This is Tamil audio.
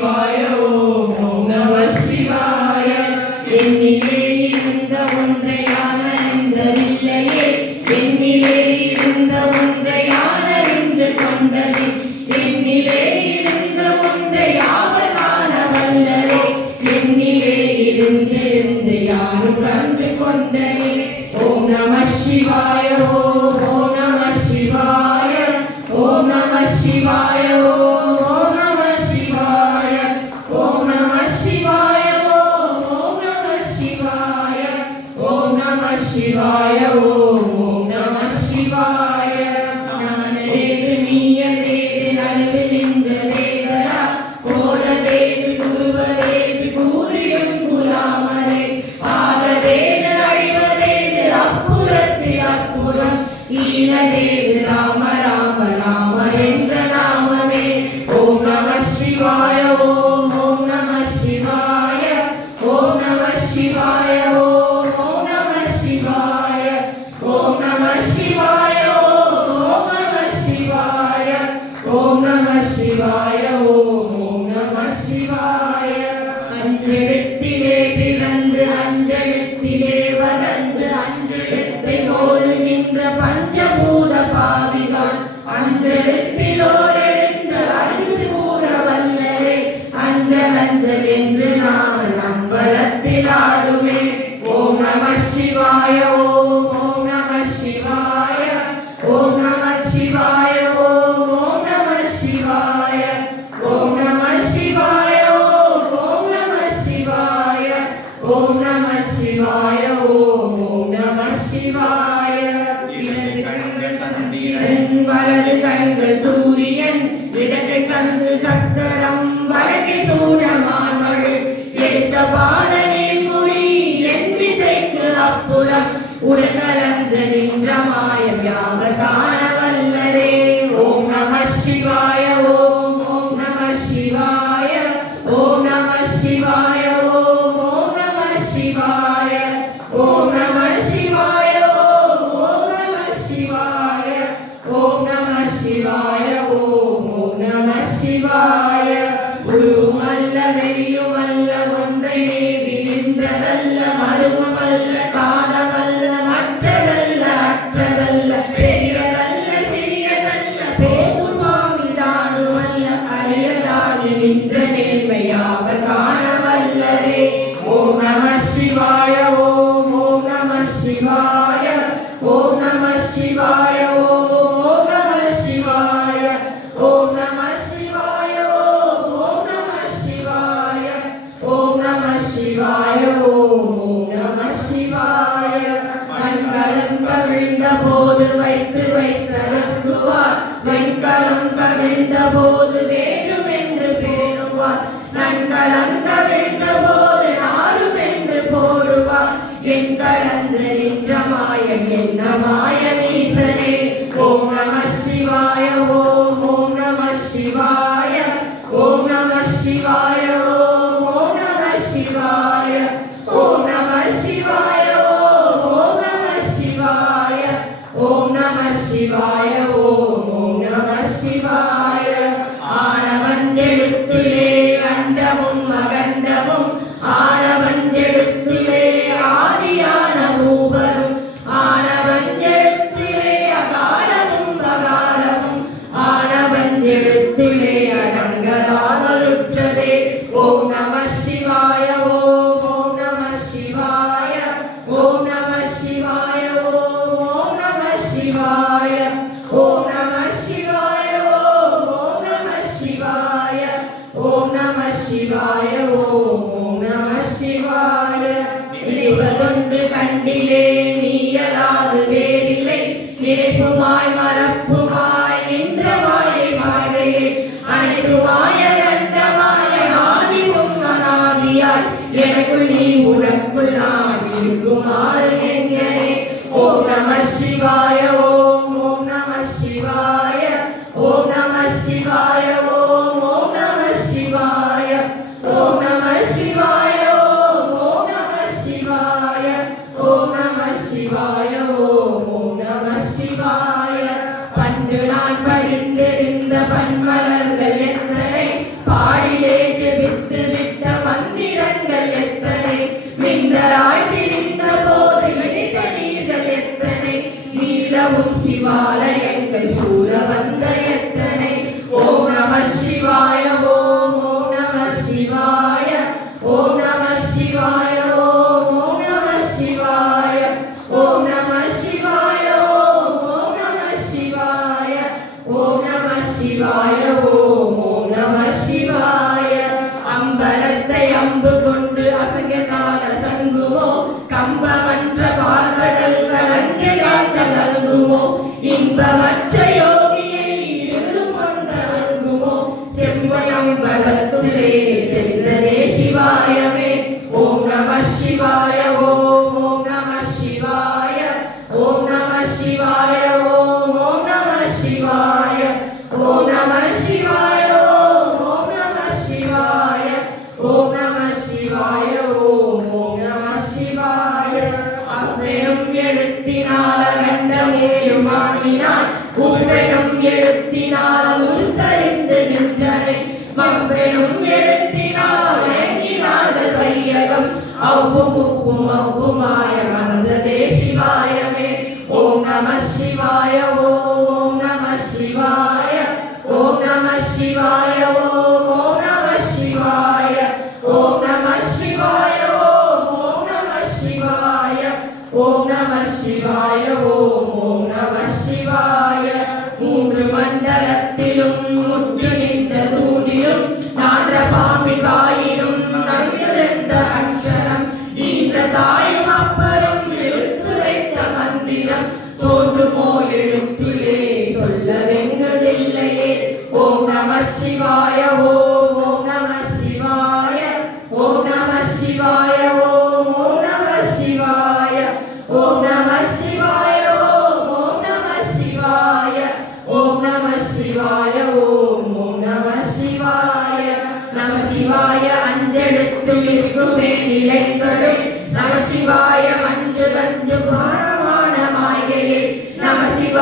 சிவாய ஓம் நம சிவாய. என்னிலே இருந்த ஒன்றையான அறிந்ததில்லையே, என்னிலே இருந்த ஒன்றையான அறிந்து கொண்டது, என்னிலே இருந்த ஒன்றை யாவர் காண வல்லரே, என்னிலே இருந்து யாரும் கண்டு கொண்டனே. ஓம் நம சிவாய ஓம் நம சிவாய ஓம் நம சிவாய ஓம் நம சிவாய ஓம் நம சிவாய ஓம் நம சிவாய ஓம் நம சிவாய ஓம் நம சிவாய. நானதேது நீயதேது நடுவில் இந்த தேவரா, கோடதேது குருவதேது கூறிடும் குலாமரே, ஆகதேது அழிவதேது அப்புறத்தில் அப்புறம், ஈனதேது ராம ராம ராம என்ற நாமமே. ஓம் நம சிவாய ஓம் நம சிவாய ஓம் நம சிவாய ஓம் நம சிவாய ஓம் நம சிவாய ஓம் நம சிவாய ஓம் நம சிவாய ஓம் நம சிவாய. அஞ்செழுத்திலே பிறந்து அஞ்செழுத்திலே வளர்ந்து அஞ்செழுத்தை ஓடுகின்ற பஞ்சபூத பாவிகள், அஞ்செழுத்திலோர் எழுந்து அறிந்து கூற வல்லரே, அஞ்சல் அஞ்சல் என்று நாங்கள் அம்பலத்தில் ஆடுமே. ஓம் நம சிவாய ஓம் நம சிவாய ஓம் நம சிவாய ஓம் நம சிவாய ஓம் நம சிவாய ஓம் நம சிவாய ஓம் நம சிவாய ஓம் நம சிவாய. இடது கண்கள் சந்திரன், வலது கண்கள் சூரியன், இடது சங்கு சக்கரம், வலது சூழமான்மழு, எடுத்த பாதனில் மொழி என் திசைக்கு அப்புறம், உலகலந்த நின்ற மாயம் யாவர் காண வல்லரே. ஓம் நம சிவாய ஓம் நம சிவாய ஓம் நம சிவாய ஓம் நம சிவாய ஓம் நம சிவாய ஓம் நம சிவாய ஓம் நம சிவாய ஓம் நம சிவாய. உருவமல்ல வெளியுமல்ல ஒன்றை மேவிருந்ததல்ல, மருவமல்ல காணமல்ல மற்றதல்ல அற்றதல்ல, பெரியதல்ல சிறியதல்ல பேசுமாவிதானுமல்ல, அழியதாகி நின்ற நேர்மையாவர் காண வல்லரே. ஓம் நம சிவாய ஓம் நம சிவாய ஓம் நம சிவாய ஓம் நம சிவாய ஓம் நம சிவாய ஓம் நம சிவாய ஓம் நம சிவாய ஓம் நம சிவாய. கண்களம் கவிழ்ந்த போது வைத்து வைத்தருக்குவார், வெண்கலம் கவிழ்ந்த போது வேண்டும் என்று பேணுவார், நண்கலம் கவிழ்ந்த போது நாரும் என்று போடுவார், என் கலந்து நின்ற மாயம் என்ன மாயமீசனே. ஓம் நம சிவாய ஓம் நம சிவாய ஓம் நம சிவாய ஓம் நம சிவாய ஓம் நம சிவாய ஓம் நம சிவாய ஓம் நம சிவாய ஓம் நம சிவாய. ஆனவஞ்செழுத்துலே அண்டமும் அகண்டமும், ஆனவஞ்செழுத்துலே ஆதியான மூவரும், ஆனவஞ்செழுத்துலே அகாரமும் அகாரமும், ஆனவஞ்செழுத்துலே அடங்கலாமலுற்றதே. ஓம் நம சிவாய ஓம் நம சிவாய ஓம் நம சிவாய ஓம் நம சிவாய ஓம் நம சிவாய ஓம் நம சிவாய ஓம் நம சிவாய ஓம் நம சிவாய. நினைப்பதொன்று கண்டிலே நீயலாது வேறில்லை, நினைப்புமாய் மறப்புமாய் நின்ற மாயை மாயையே, அனைத்து மாய கண்டமாய ஆதிவும் அநாதியாய், எனக்குள் நீ உனக்குள் நான் இருக்குமாறு எங்கனே. ஓம் நம சிவாய ஓம் நம சிவாய ஓம் நம சிவாய ஓம் நம சிவாய ஓம் நம சிவாய ஓம் நம சிவாய ஓம் நம சிவாய ஓம் நம சிவாய. பண்டு நான் படித்திருந்த பன்மலர்கள் எத்தனை பாடிலே பகத்துள்ளே தெரிந்ததே சிவாயமே. ஓம் நம சிவாய ஓம் ஓம் நம சிவாய ஓம் நம சிவாய ஓம் ஓம் நம சிவாய ஓம் நம சிவாய ஓம் ஓம் நம சிவாய ஓம் நம சிவாய ஓம் ஓம் நம சிவாய. அப்பெரும் எழுத்தினால் அகண்டமேயுமானினாய் உப்பெரும் எழுத்தினால் உள்தறிந்து நின்றனை மப்பெரும் எழுத்தினால் ஏங்கினார்கள் வையகம் அவ்வும் உப்பும் அவ்வுமாய மறந்ததே சிவாயமே. ஓம் நம சிவாய ஓம் ஓம் நம சிவாய ஓம் நம சிவாய ஓம் ஓம் நம சிவாய ஓம் நம சிவாய ஓம் ஓம் நம சிவாய ஓம் நம சிவாய ஓம் ஓம் நம சிவாய. மூன்று மண்டலத்திலும் முற்று நின்ற தூணிலும் நான்ற பாம்பின் வாயிலும் நன்றிருந்த அக்ஷரம் இந்த தாயும் அப்பறம் எழுத்துரைத்த மந்திரம் தோன்றுமோ எழுத்திலே சொல்ல வெங்குதில்லையே. ஓம் நம சிவாய ஓம் ஓம் நம சிவாய ஓம் நம சிவாய ஓம் ஓம் நம சிவாய ஓம் நம சிவாய ஓம் ஓம் நம சிவாய ஓம் நம சிவாய ஓம் ஓம் நம சிவாய. நம சிவாய அஞ்செழுத்துள் இருக்குமே நிலைகளும் நம சிவாய அஞ்சு கஞ்சு